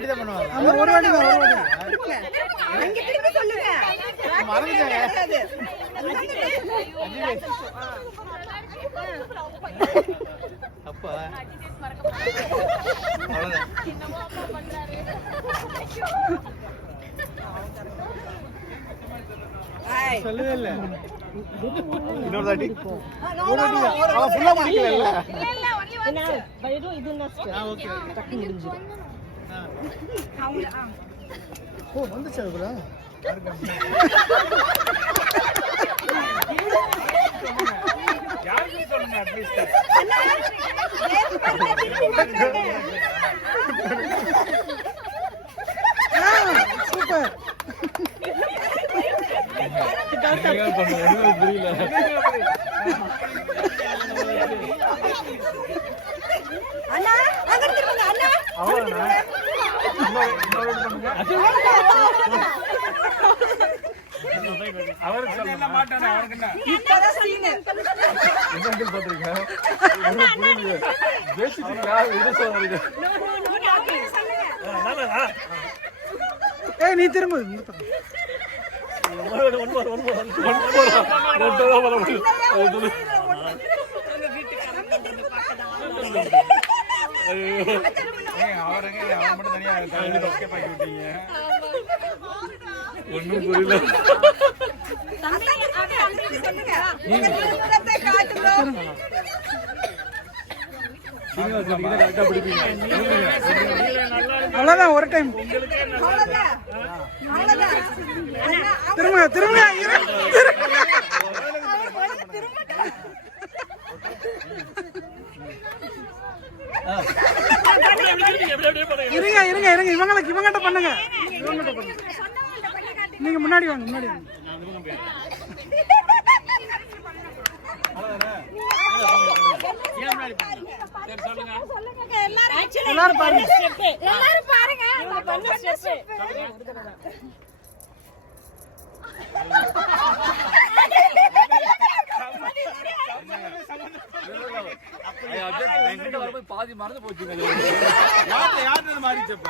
வாட்டி தான் பண்ணுவாங்க. ஆமா ஒரு வாட்டி தான் அங்க திருப்பி சொல்லுங்க. மறந்துட்டேன். அப்பா சொல்லவே இல்ல. இன்னொரு தாட்டி அவன் ஃபுல்லா முடிக்கல. ஓ வந்துச்சு அதுக்குள்ள. யாருக்கு சொல்லுங்க அட்லீஸ்ட். சூப்பர். புரியல. அண்ணா அங்க திரும்புங்க அண்ணா. அவருக்கு சொல்ல மாட்டானே. அவருக்கு என்ன இப்பதான் சீன். என்ன பண்றீங்க? பேசிட்டீங்களா? இது சொல்றீங்க. ஏய் நீ திரும்ப. ஒன்னும் புரியல. அவ்வளவுதான் ஒரு டைம். திரும்ப திரும்ப இருங்க இருங்க இருங்க இவங்களுக்கு இவங்கிட்ட பண்ணுங்க. நீங்க முன்னாடி வாங்க முன்னாடி வாங்க. எல்லாரும் பாருங்க. எல்லாரும் பாருங்க. நான் பண்ண ஸ்டெப். பாதி மறந்து போச்சு. யாரு மாறிச்சப்ப